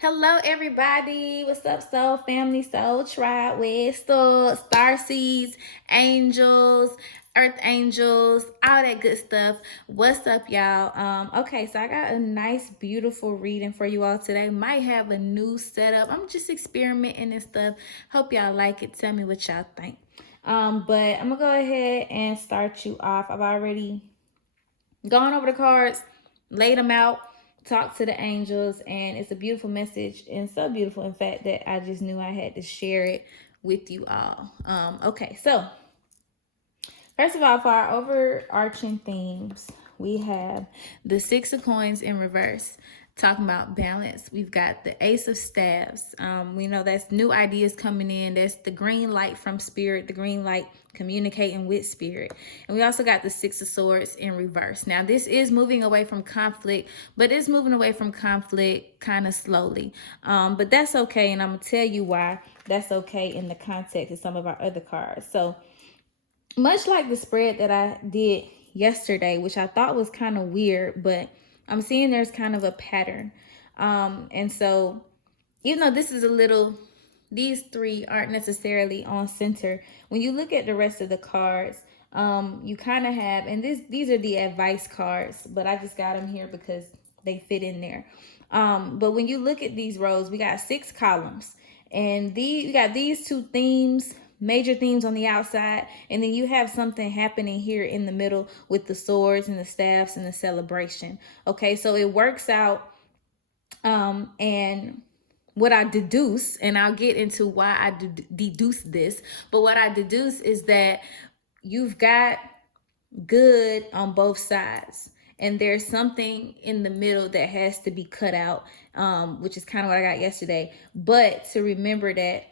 Hello, everybody. What's up, soul family, soul tribe, with star seeds, angels, earth angels, all that good stuff. What's up, y'all? Okay, so I got a nice, beautiful reading for you all today. Might have a new setup. I'm just experimenting and stuff. Hope y'all like it. Tell me what y'all think. But I'm gonna go ahead and start you off. I've already gone over the cards, laid them out, talked to the angels, and it's a beautiful message, and so beautiful, in fact, that I just knew I had to share it with you all. Okay, so first of all, for our overarching themes, we have the Six of Coins in reverse, talking about balance. We've got the Ace of Staves. We know that's new ideas coming in. That's the green light from Spirit, the green light communicating with Spirit. And we also got the Six of Swords in reverse. Now, this is moving away from conflict, but it's moving away from conflict kind of slowly. But that's okay, and I'm going to tell you why that's okay in the context of some of our other cards. So, much like the spread that I did yesterday, which I thought was kind of weird, but I'm seeing there's kind of a pattern. And so, even though this is a little, these three aren't necessarily on center, when you look at the rest of the cards, you kind of have, and these are the advice cards, but I just got them here because they fit in there. But when you look at these rows, we got 6 columns, and we got these 2 themes, major themes on the outside, and then you have something happening here in the middle with the swords and the staffs and the celebration. Okay, so it works out. And what I deduce, and I'll get into why I deduce this, but what I deduce is that you've got good on both sides, and there's something in the middle that has to be cut out, which is kind of what I got yesterday. But to remember that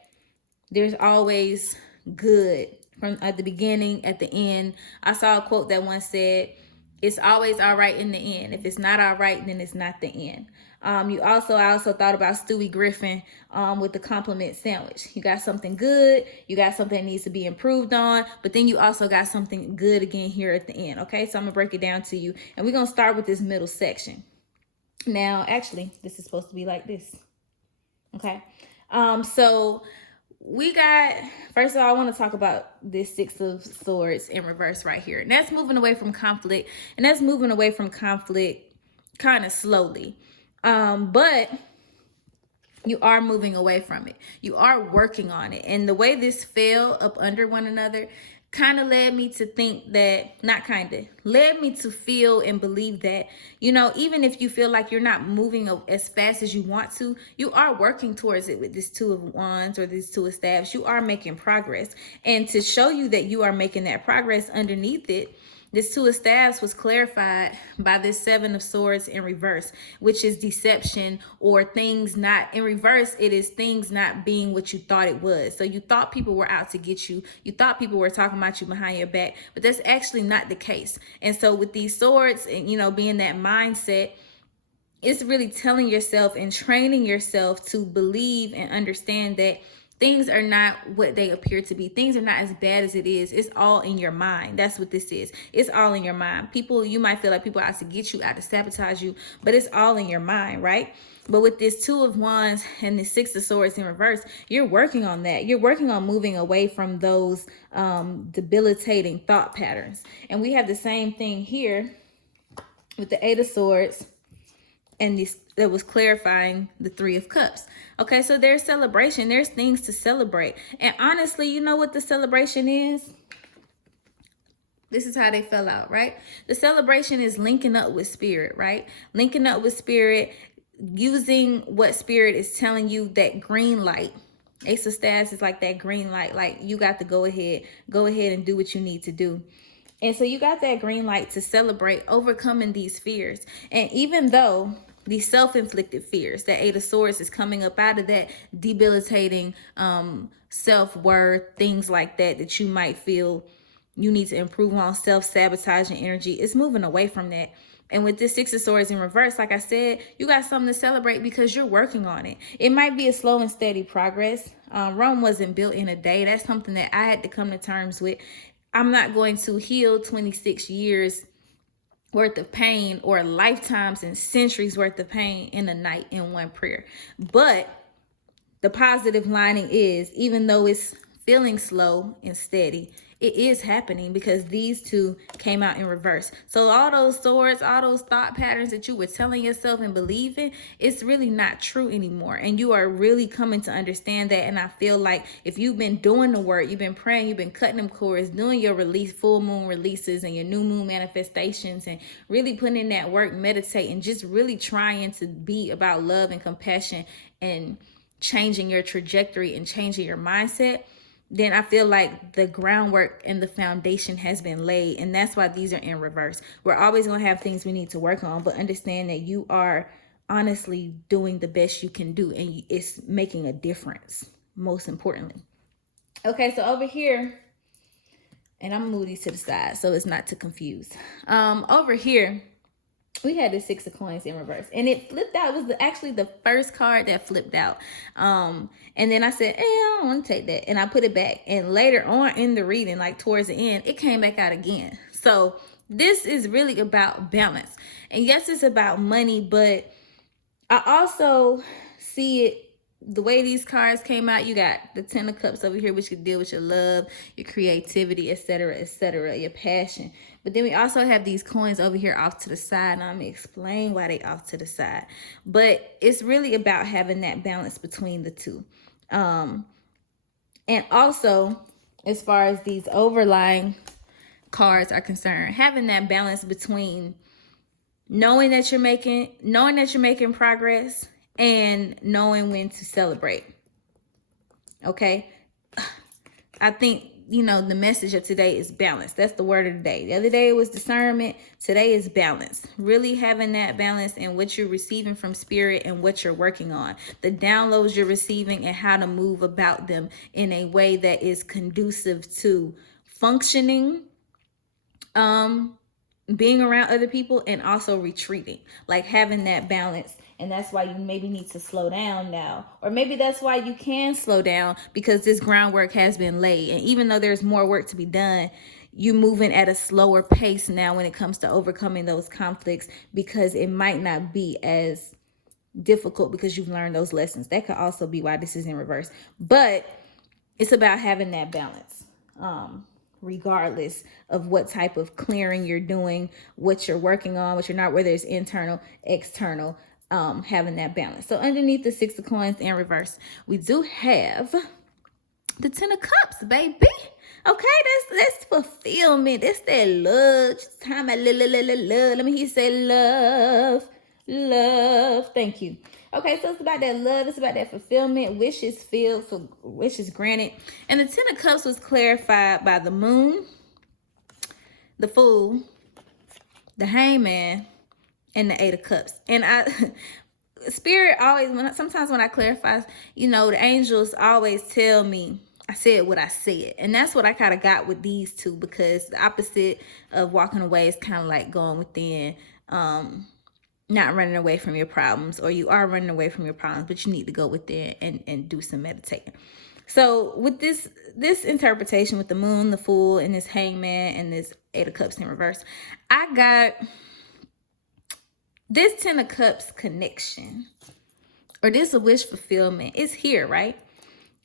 there's always good from at the beginning, at the end. I saw a quote that once said, it's always all right in the end. If it's not all right, then it's not the end. I also thought about Stewie Griffin with the compliment sandwich. You got something good, you got something that needs to be improved on, but then you also got something good again here at the end. Okay, so I'm gonna break it down to you, and we're gonna start with this middle section. Now, actually, this is supposed to be like this. Okay, so we got, first of all, I want to talk about this 6 of Swords in reverse right here. And that's moving away from conflict. And that's moving away from conflict kind of slowly. But you are moving away from it. You are working on it. And the way this fell up under one another kind of led me to think that, not kind of, led me to feel and believe that, even if you feel like you're not moving as fast as you want to, you are working towards it with this 2 of Wands or this 2 of Staves. You are making progress. And to show you that you are making that progress underneath it, this 2 of Staves was clarified by this 7 of Swords in reverse, which is deception, or things not in reverse. It is things not being what you thought it was. So you thought people were out to get you. You thought people were talking about you behind your back, but that's actually not the case. And so with these swords and, being that mindset, it's really telling yourself and training yourself to believe and understand that things are not what they appear to be. Things are not as bad as it is. It's all in your mind. That's what this is. It's all in your mind. People, you might feel like people are out to get you, out to sabotage you, but it's all in your mind, right? But with this 2 of Wands and the 6 of Swords in reverse, you're working on that. You're working on moving away from those debilitating thought patterns. And we have the same thing here with the 8 of Swords, and this that was clarifying the 3 of Cups. Okay, so there's celebration. There's things to celebrate. And honestly, you know what the celebration is? This is how they fell out, right? The celebration is linking up with Spirit, right? Linking up with Spirit, using what Spirit is telling you, that green light. Ace of Staves is like that green light. Like, you got to go ahead and do what you need to do. And so you got that green light to celebrate overcoming these fears. And even though these self-inflicted fears, that 8 of Swords is coming up out of that debilitating self-worth, things like that you might feel you need to improve on, self-sabotaging energy, it's moving away from that. And with this 6 of Swords in reverse, like I said, you got something to celebrate because you're working on it. It might be a slow and steady progress. Rome wasn't built in a day. That's something that I had to come to terms with. I'm not going to heal 26 years worth of pain, or lifetimes and centuries worth of pain in a night in one prayer. But the positive lining is, even though it's feeling slow and steady, it is happening because these two came out in reverse. So all those swords, all those thought patterns that you were telling yourself and believing, it's really not true anymore. And you are really coming to understand that. And I feel like if you've been doing the work, you've been praying, you've been cutting them cords, doing your release, full moon releases and your new moon manifestations, and really putting in that work, meditating, just really trying to be about love and compassion and changing your trajectory and changing your mindset, then I feel like the groundwork and the foundation has been laid. And that's why these are in reverse. We're always going to have things we need to work on, but understand that you are honestly doing the best you can do, and it's making a difference, most importantly. Okay, so over here, and I'm moving these to the side so it's not too confused. Over here, we had the 6 of coins in reverse, and it flipped out. It was actually the first card that flipped out. And then I said, I don't want to take that, and I put it back. And later on in the reading, like towards the end, it came back out again. So this is really about balance. And yes, it's about money, but I also see it the way these cards came out. You got the 10 of cups over here, which could deal with your love, your creativity, etc., your passion. But then we also have these coins over here off to the side, and I'm gonna explain why they off to the side. But it's really about having that balance between the two. And also, as far as these overlying cards are concerned, having that balance between knowing that you're making progress and knowing when to celebrate. Okay, I think the message of today is balance. That's the word of the day. The other day it was discernment. Today is balance. Really having that balance in what you're receiving from spirit and what you're working on, the downloads you're receiving, and how to move about them in a way that is conducive to functioning, being around other people, and also retreating, like having that balance. And that's why you maybe need to slow down now, or maybe that's why you can slow down, because this groundwork has been laid. And even though there's more work to be done, you're moving at a slower pace now when it comes to overcoming those conflicts, because it might not be as difficult because you've learned those lessons. That could also be why this is in reverse. But it's about having that balance. Regardless of what type of clearing you're doing, what you're working on, what you're not, whether it's internal, external, having that balance. So underneath the 6 of coins in reverse, we do have the 10 of cups, baby. Okay, that's fulfillment. That's that love. Just time about love. Let me hear you say love. Thank you. Okay, so it's about that love. It's about that fulfillment. Wishes filled, for wishes granted. And the 10 of cups was clarified by the moon, the fool, the hangman, and the 8 of cups. And spirit always, sometimes when I clarify, the angels always tell me I said what I said. And that's what I kind of got with these two, because the opposite of walking away is kind of like going within, not running away from your problems, or you are running away from your problems, but you need to go within and do some meditating. So with this interpretation with the moon, the fool, and this hangman, and this 8 of cups in reverse, I got this 10 of cups connection, or this a wish fulfillment. It's here, right?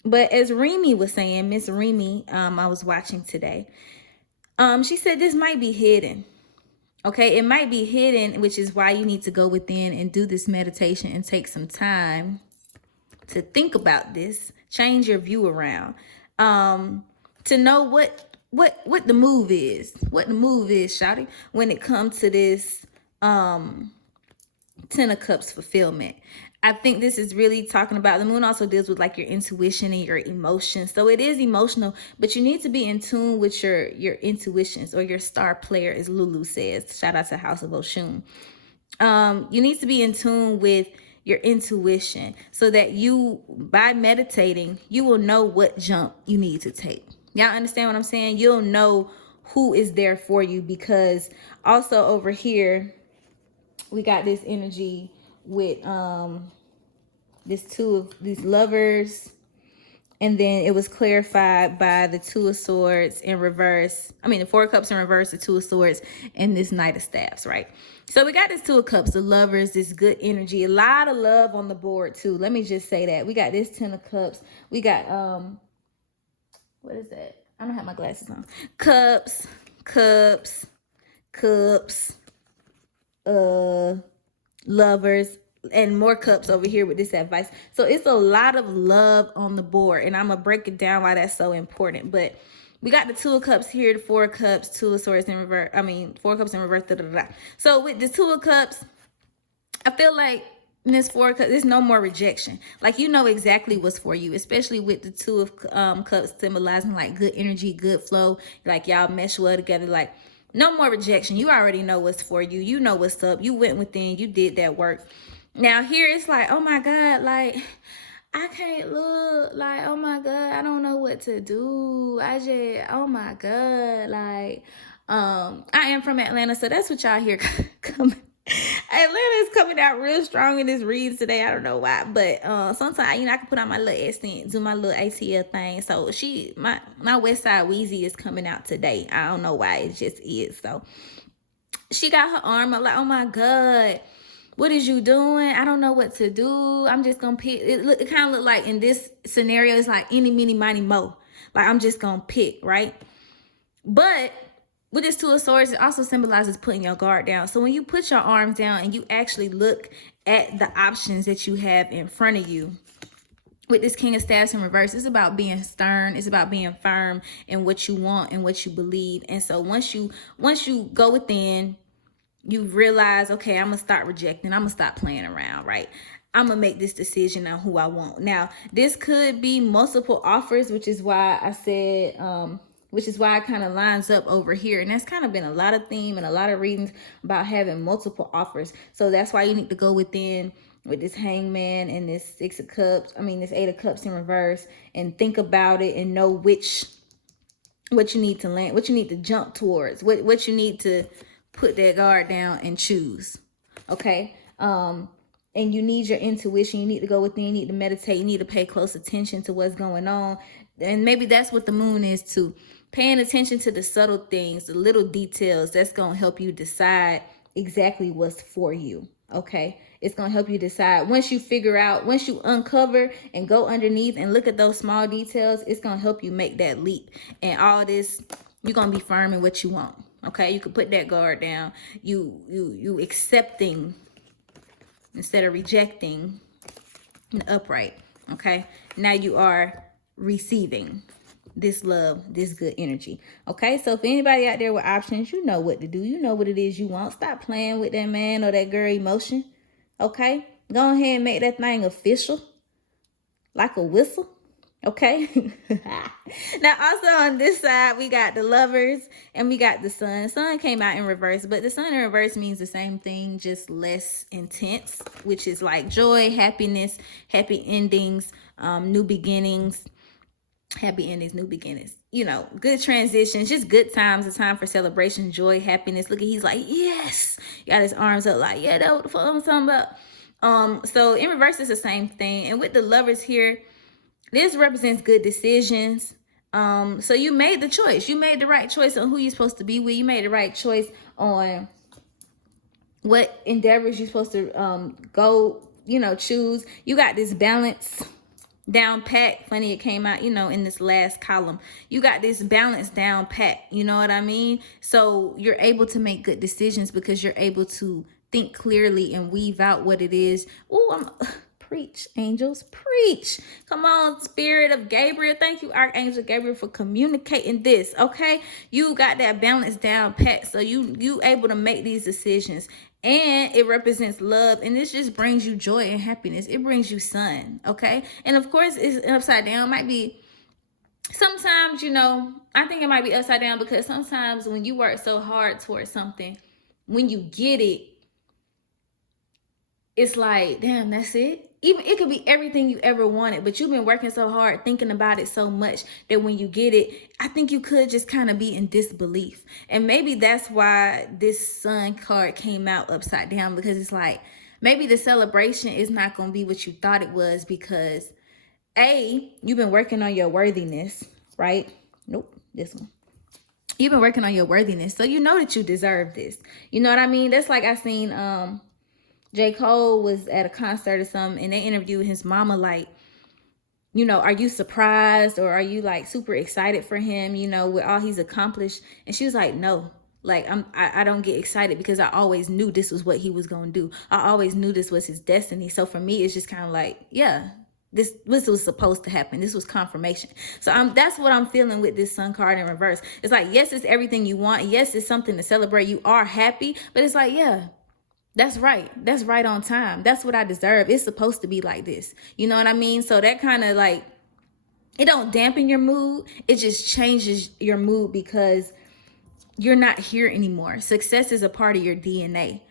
But as Remy was saying, Miss Remy, I was watching today, she said this might be hidden. Okay, it might be hidden, which is why you need to go within and do this meditation and take some time to think about this, change your view around, to know what the move is, shawty, when it comes to this 10 of cups fulfillment. I think this is really talking about, the moon also deals with like your intuition and your emotions. So it is emotional, but you need to be in tune with your intuitions, or your star player, as Lulu says. Shout out to House of Oshun. You need to be in tune with your intuition, so that you, by meditating, you will know what jump you need to take. Y'all understand what I'm saying? You'll know who is there for you, because also over here, we got this energy with these two of these lovers, And then it was clarified by the Two of Swords in reverse. I mean, the Four of Cups in reverse, the Two of Swords, and this Knight of Staffs, right? So we got this Two of Cups, the Lovers, this good energy. A lot of love on the board, too. Let me just say that. We got this Ten of Cups. We got, what is that? I don't have my glasses on. Cups, cups, cups, lovers, and more cups over here with this advice. So it's a lot of love on the board, and I'm gonna break it down why that's so important. But we got the Two of Cups here, the Four of Cups, Two of Swords in reverse. I mean, Four of Cups in reverse. Da, da, da. So with the Two of Cups, I feel like in this Four of Cups, there's no more rejection. Like, you know exactly what's for you, especially with the Two of Cups symbolizing like good energy, good flow. Like, y'all mesh well together. Like, no more rejection. You already know what's for you. You know what's up. You went within. You did that work. Now here it's like, oh my God, like I can't look, like, oh my God, I don't know what to do. Oh my God, like, I am from Atlanta, so that's what y'all hear coming. Atlanta's coming out real strong in this read today. I don't know why, but sometimes, you know, I can put on my little accent, do my little ATL thing. So my West Side Wheezy is coming out today. I don't know why, it just is. So she got her arm up like, oh my God, what is you doing? I don't know what to do. I'm just gonna pick. It kind of look like in this scenario, it's like any, mini, miny, mo. Like, I'm just gonna pick, right? But with this Two of Swords, it also symbolizes putting your guard down. So when you put your arms down and you actually look at the options that you have in front of you, with this King of Staffs in reverse, it's about being stern. It's about being firm in what you want and what you believe. And so once you go within, you realize, okay, I'm gonna start rejecting. I'm gonna stop playing around, right? I'm gonna make this decision on who I want. Now, this could be multiple offers, which is why I said, which is why it kind of lines up over here. And that's kind of been a lot of theme and a lot of readings about having multiple offers. So that's why you need to go within with this Hangman and this this Eight of Cups in reverse, and think about it and know what you need to land, what you need to jump towards, what you need to put that guard down and choose. Okay. And you need your intuition. You need to go within, you need to meditate, you need to pay close attention to what's going on. And maybe that's what the moon is too. Paying attention to the subtle things, the little details, that's going to help you decide exactly what's for you. Okay. It's going to help you decide. Once you figure out, once you uncover and go underneath and look at those small details, it's going to help you make that leap. And all this, you're going to be firm in what you want. Okay, you can put that guard down. You accepting instead of rejecting, upright. Okay, now you are receiving this love, this good energy. Okay, so if anybody out there with options, you know what to do. You know what it is you want. Stop playing with that man or that girl emotion. Okay, go ahead and make that thing official, like a whistle. Okay. Now also on this side, we got the Lovers and we got the Sun. Sun came out in reverse, but the Sun in reverse means the same thing, just less intense, which is like joy, happiness, happy endings, new beginnings, happy endings, new beginnings, you know, good transitions, just good times, a time for celebration, joy, happiness. Look at, he's like, yes, got his arms up like, yeah, that's what the fuck I'm talking about. So in reverse is the same thing. And with the Lovers here, this represents good decisions. So you made the choice. You made the right choice on who you're supposed to be with. You made the right choice on what endeavors you're supposed to go, you know, choose. You got this balance down pat. Funny, it came out, you know, in this last column. You got this balance down pat. You know what I mean? So you're able to make good decisions because you're able to think clearly and weave out what it is. Preach, angels, preach. Come on, Spirit of Gabriel. Thank you, Archangel Gabriel, for communicating this. Okay, you got that balance down pat, so you able to make these decisions. And it represents love, and this just brings you joy and happiness. It brings you sun. Okay, and of course it's upside down. It might be sometimes, you know, I think it might be upside down because sometimes when you work so hard towards something, when you get it, it's like, damn, that's it. Even it could be everything you ever wanted, but you've been working so hard, thinking about it so much that when you get it, I think you could just kind of be in disbelief. And maybe that's why this Sun card came out upside down, because it's like maybe the celebration is not going to be what you thought it was, because You've been working on your worthiness, right? Nope, this one. You've been working on your worthiness, so you know that you deserve this. You know what I mean? That's like I seen J. Cole was at a concert or something, and they interviewed his mama like, you know, are you surprised or are you like super excited for him, you know, with all he's accomplished? And she was like, no, like I don't get excited because I always knew this was what he was gonna do. I always knew this was his destiny. So for me, it's just kind of like, yeah, this was supposed to happen. This was confirmation. So that's what I'm feeling with this sun card in reverse. It's like, yes, it's everything you want. Yes, it's something to celebrate. You are happy, but it's like, yeah, that's right. That's right on time. That's what I deserve. It's supposed to be like this. You know what I mean? So that kind of like, it don't dampen your mood. It just changes your mood because you're not here anymore. Success is a part of your DNA.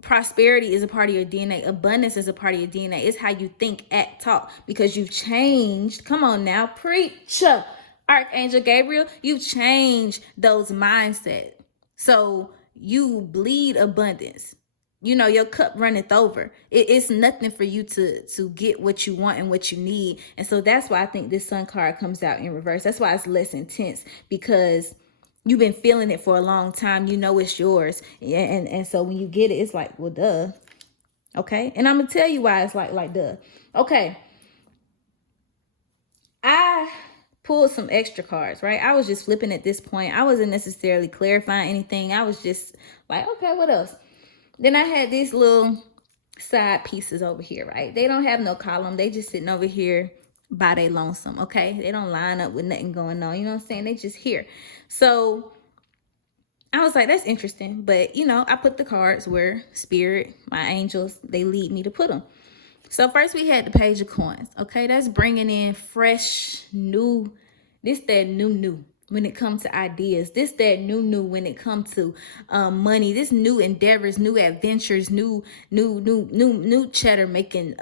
Prosperity is a part of your DNA. Abundance is a part of your DNA. It's how you think, act, talk, because you've changed. Come on now, preach. Archangel Gabriel, you've changed those mindsets. So you bleed abundance. You know, your cup runneth over. It's nothing for you to get what you want and what you need. And so that's why I think this sun card comes out in reverse. That's why it's less intense, because you've been feeling it for a long time. You know it's yours. And so when you get it, it's like, well, duh. Okay. And I'm going to tell you why it's like duh. Okay. I pulled some extra cards, right? I was just flipping at this point. I wasn't necessarily clarifying anything. I was just like, okay, what else? Then I had these little side pieces over here, right? They don't have no column. They just sitting over here by they lonesome, okay? They don't line up with nothing going on. You know what I'm saying? They just here. So I was like, that's interesting. But, you know, I put the cards where spirit, my angels, they lead me to put them. So first we had the page of coins, okay? That's bringing in fresh, new, that new when it comes to ideas. That new when it comes to money. This new endeavors, new adventures, new cheddar making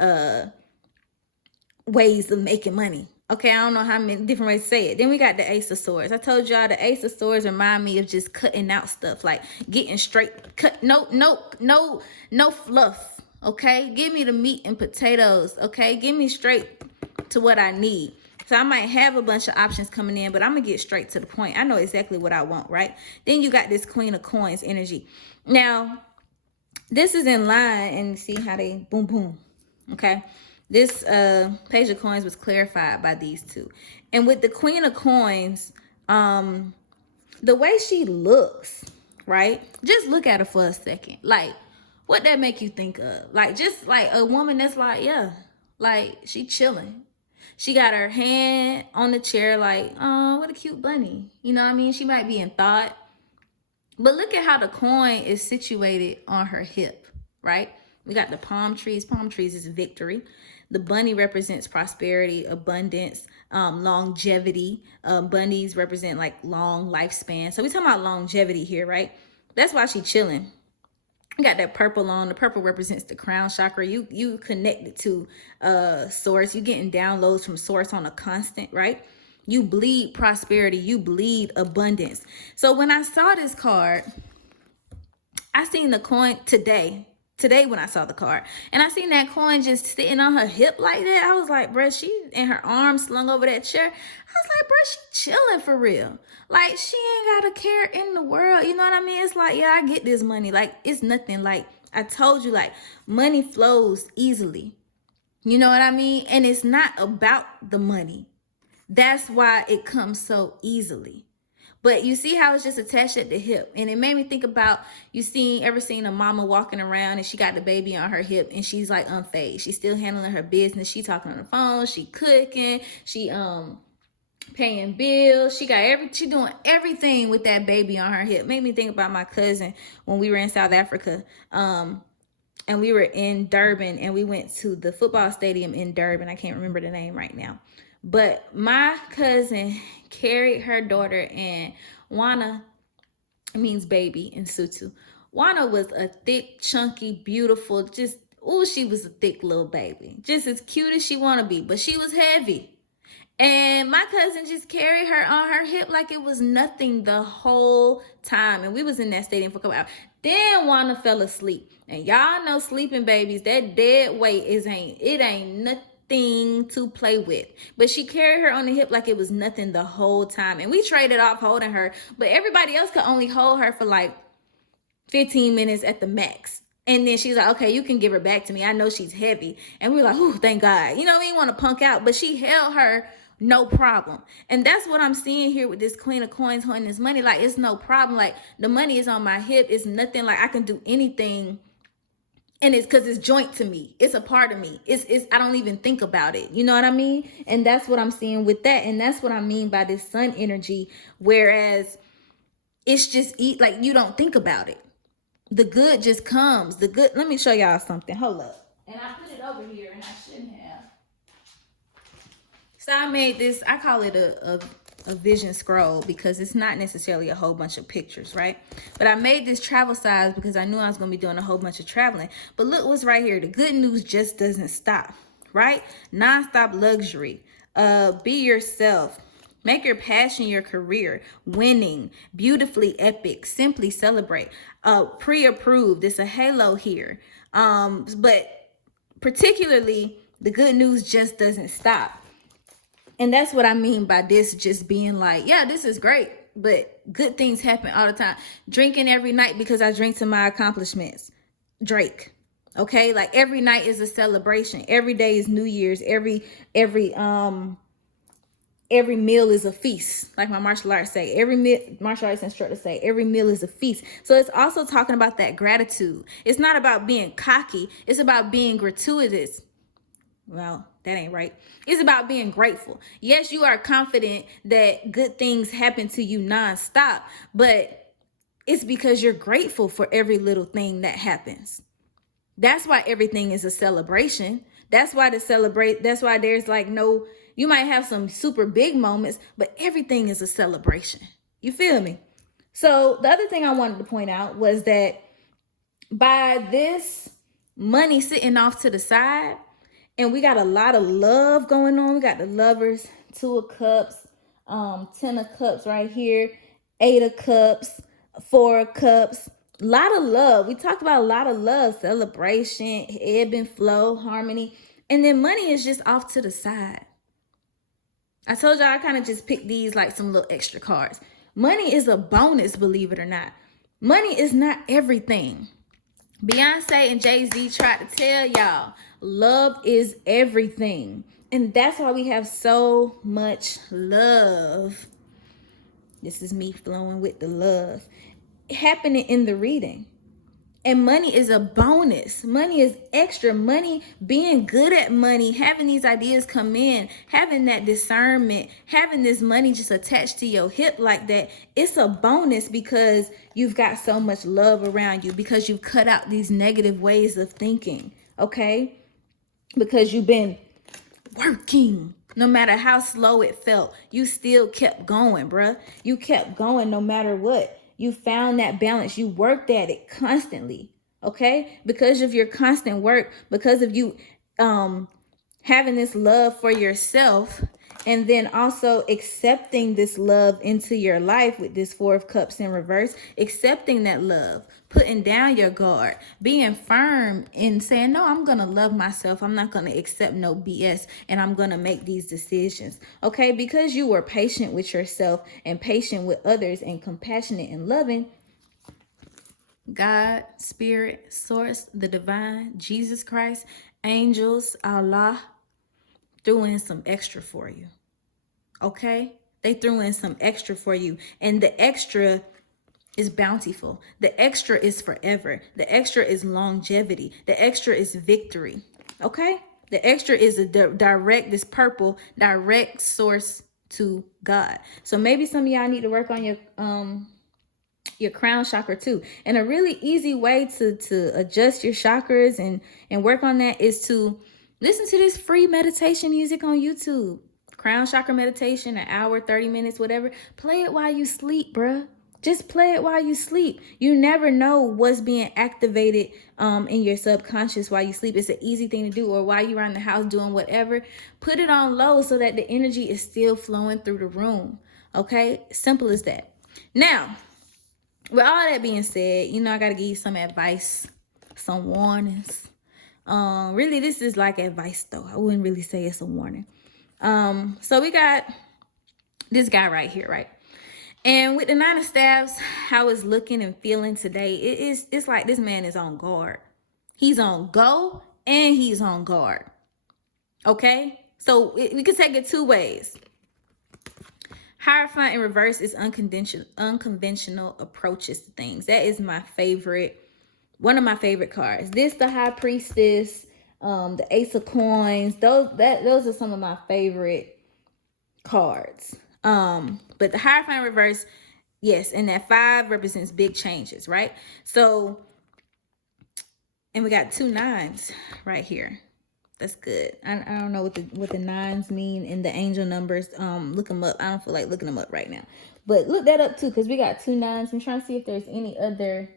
ways of making money. Okay, I don't know how many different ways to say it. Then we got the Ace of Swords. I told y'all the Ace of Swords remind me of just cutting out stuff, like getting straight cut. No fluff. Okay, give me the meat and potatoes. Okay, give me straight to what I need. So I might have a bunch of options coming in, but I'm going to get straight to the point. I know exactly what I want, right? Then you got this Queen of Coins energy. Now, this is in line, and see how they boom, boom. Okay. This page of coins was clarified by these two. And with the Queen of Coins, the way she looks, right? Just look at her for a second. Like, what that make you think of? Like, just like a woman that's like, yeah, like she chilling. She got her hand on the chair like, oh, what a cute bunny. You know what I mean? She might be in thought. But look at how the coin is situated on her hip, right? We got the palm trees. Palm trees is victory. The bunny represents prosperity, abundance, longevity. Bunnies represent like long lifespan. So we're talking about longevity here, right? That's why she's chilling. You got that purple on. The purple represents the crown chakra. You connected to source. You getting downloads from source on a constant, right? You bleed prosperity. You bleed abundance. So when I saw this card, I seen the coin today when I saw the card, and I seen that coin just sitting on her hip like that. I was like, bruh, she and her arms slung over that chair. I was like, bruh, she chilling for real. Like, she ain't got a care in the world. You know what I mean? It's like, yeah, I get this money. Like, it's nothing. Like, I told you, like, money flows easily. You know what I mean? And it's not about the money. That's why it comes so easily. But you see how it's just attached at the hip. And it made me think about, ever seen a mama walking around and she got the baby on her hip and she's like unfazed. She's still handling her business. She talking on the phone. She cooking. She paying bills. She doing everything with that baby on her hip. Made me think about my cousin when we were in South Africa. And we were in Durban and we went to the football stadium in Durban. I can't remember the name right now. But my cousin carried her daughter, and Wana means baby in Sutu. Wana was a thick, chunky, beautiful, she was a thick little baby. Just as cute as she want to be, but she was heavy. And my cousin just carried her on her hip like it was nothing the whole time. And we was in that stadium for a couple hours. Then Wana fell asleep. And y'all know sleeping babies, that dead weight ain't nothing thing to play with. But she carried her on the hip like it was nothing the whole time. And we traded off holding her, but everybody else could only hold her for like 15 minutes at the max. And then she's like, okay, you can give her back to me. I know she's heavy. And we were like, oh, thank God. You know, we didn't want to punk out, but she held her no problem. And that's what I'm seeing here with this Queen of Coins holding this money. Like, it's no problem. Like, the money is on my hip. It's nothing. Like, I can do anything. And it's because it's joint to me. It's a part of me. It's I don't even think about it. You know what I mean? And that's what I'm seeing with that. And that's what I mean by this sun energy. Whereas it's just like you don't think about it. The good just comes. The good. Let me show y'all something. Hold up. And I put it over here, and I shouldn't have. So I made this. I call it a vision scroll because it's not necessarily a whole bunch of pictures, right? But I made this travel size because I knew I was going to be doing a whole bunch of traveling. But look what's right here. The good news just doesn't stop, right? Non-stop luxury. Be yourself. Make your passion your career. Winning. Beautifully epic. Simply celebrate. Pre-approved. It's a halo here. But particularly, the good news just doesn't stop. And that's what I mean by this just being like, yeah, this is great, but good things happen all the time. Drinking every night because I drink to my accomplishments. Drake. Okay? Like every night is a celebration. Every day is New Year's. Every meal is a feast. Like my martial arts say. Martial arts instructor say, every meal is a feast. So it's also talking about that gratitude. It's not about being cocky. It's about being gratuitous. Well, that ain't right. It's about being grateful. Yes, you are confident that good things happen to you nonstop, but it's because you're grateful for every little thing that happens. That's why everything is a celebration. That's why that's why there's like no, you might have some super big moments, but everything is a celebration. You feel me? So the other thing I wanted to point out was that by this money sitting off to the side, and we got a lot of love going on. We got the lovers, 2 of cups, 10 of cups right here, 8 of cups, 4 of cups. A lot of love. We talked about a lot of love, celebration, ebb and flow, harmony. And then money is just off to the side. I told y'all I kind of just picked these like some little extra cards. Money is a bonus, believe it or not. Money is not everything. Beyonce and Jay-Z tried to tell y'all, love is everything. And that's why we have so much love. This is me flowing with the love happening in the reading. And money is a bonus. Money is extra. Money, being good at money, having these ideas come in, having that discernment, having this money just attached to your hip like that, it's a bonus because you've got so much love around you, because you've cut out these negative ways of thinking, okay? Because you've been working. No matter how slow it felt, you still kept going, bruh. You kept going no matter what. You found that balance. You worked at it constantly, okay? Because of your constant work, because of you having this love for yourself, and then also accepting this love into your life with this 4 of cups in reverse, accepting that love, putting down your guard, being firm and saying, no, I'm going to love myself. I'm not going to accept no BS, and I'm going to make these decisions. Okay. Because you were patient with yourself and patient with others and compassionate and loving, God, spirit, source, the divine, Jesus Christ, angels, Allah, threw in some extra for you. Okay? They threw in some extra for you. And the extra is bountiful. The extra is forever. The extra is longevity. The extra is victory. Okay? The extra is a direct, this purple, direct source to God. So maybe some of y'all need to work on your crown chakra too. And a really easy way to adjust your chakras and work on that is to listen to this free meditation music on YouTube. Crown chakra meditation, an hour, 30 minutes, whatever. Play it while you sleep, bruh. Just play it while you sleep. You never know what's being activated in your subconscious while you sleep. It's an easy thing to do, or while you're around the house doing whatever. Put it on low so that the energy is still flowing through the room. Okay? Simple as that. Now, with all that being said, I got to give you some advice, some warnings. Really, this is like advice though. I wouldn't really say it's a warning. So we got this guy right here, right? And with the Nine of Staves, how it's looking and feeling today, it's like this man is on guard. He's on go and he's on guard. Okay? So we can take it two ways. Hierophant in reverse is unconventional approaches to things. That is my favorite, one of my favorite cards. This, the High Priestess, the Ace of Coins. Those are some of my favorite cards. But the Hierophant in reverse, yes, and that 5 represents big changes, right? So, and we got 2 9s right here. That's good. I don't know what the 9s mean in the angel numbers. Look them up. I don't feel like looking them up right now, but look that up too, because we got 2 9s. I'm trying to see if there's any other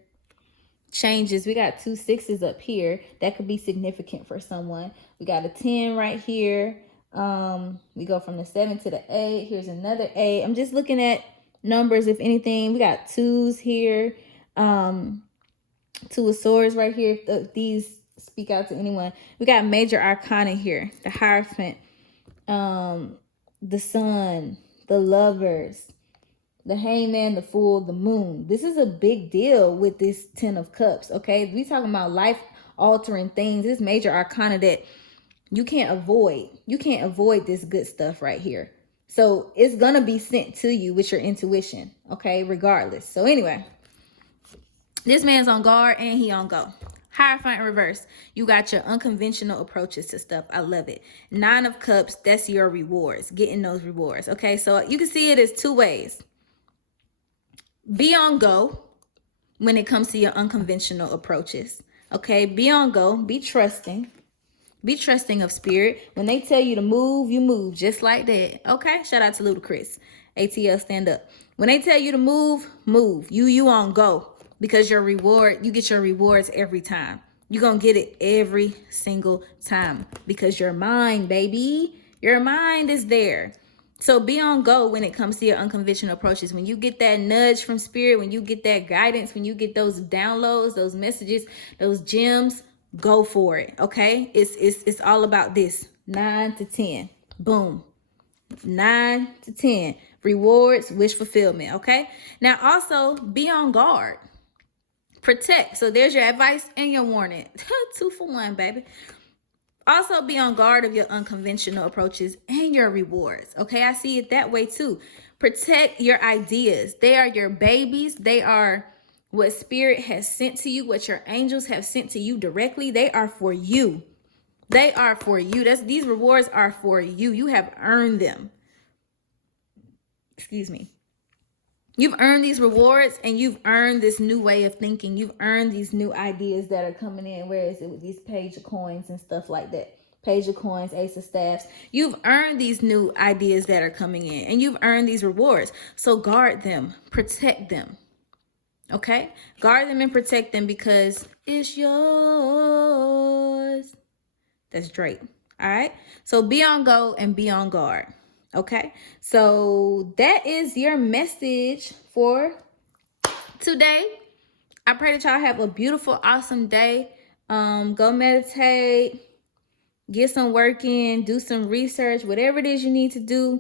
changes. We got 2 6s up here that could be significant for someone. We got a 10 right here. We go from the 7 to the 8. Here's another 8. I'm just looking at numbers. If anything, we got 2s here. 2 of Swords right here. If these speak out to anyone. We got major arcana here. The Hierophant, the Sun, the Lovers, the Hangman, the Fool, the Moon. This is a big deal with this 10 of Cups, okay? We talking about life-altering things. This major arcana that you can't avoid. You can't avoid this good stuff right here. So it's going to be sent to you with your intuition, okay? Regardless. So anyway, this man's on guard and he on go. Hierophant in reverse. You got your unconventional approaches to stuff. I love it. 9 of Cups, that's your rewards. Getting those rewards. Okay, so you can see it as 2 ways. Be on go when it comes to your unconventional approaches. Okay, be on go. Be trusting. Be trusting of spirit. When they tell you to move, you move just like that. Okay, shout out to Ludacris. ATL, stand up. When they tell you to move, move. You on go. Because your reward, you get your rewards every time. You're going to get it every single time. Because your mind, baby, your mind is there. So be on go when it comes to your unconventional approaches. When you get that nudge from spirit, when you get that guidance, when you get those downloads, those messages, those gems, go for it. Okay? It's all about this. 9 to 10. Boom. 9 to 10. Rewards, wish fulfillment. Okay? Now also be on guard. Protect. So there's your advice and your warning. 2 for 1, baby. Also be on guard of your unconventional approaches and your rewards. Okay, I see it that way too. Protect your ideas. They are your babies. They are what spirit has sent to you, what your angels have sent to you directly. They are for you. They are for you. These rewards are for you. You have earned them. Excuse me. You've earned these rewards and you've earned this new way of thinking. You've earned these new ideas that are coming in. Where is it with these Page of Coins and stuff like that? Page of Coins, Ace of Staffs. You've earned these new ideas that are coming in and you've earned these rewards. So guard them, protect them. Okay? Guard them and protect them because it's yours. That's Drake. All right? So be on go and be on guard. Okay, so that is your message for today. I pray that y'all have a beautiful, awesome day. Go meditate, get some work in, do some research, whatever it is you need to do.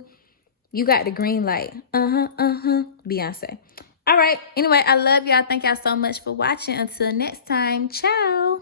You got the green light. Beyonce. All right. Anyway, I love y'all. Thank y'all so much for watching. Until next time. Ciao.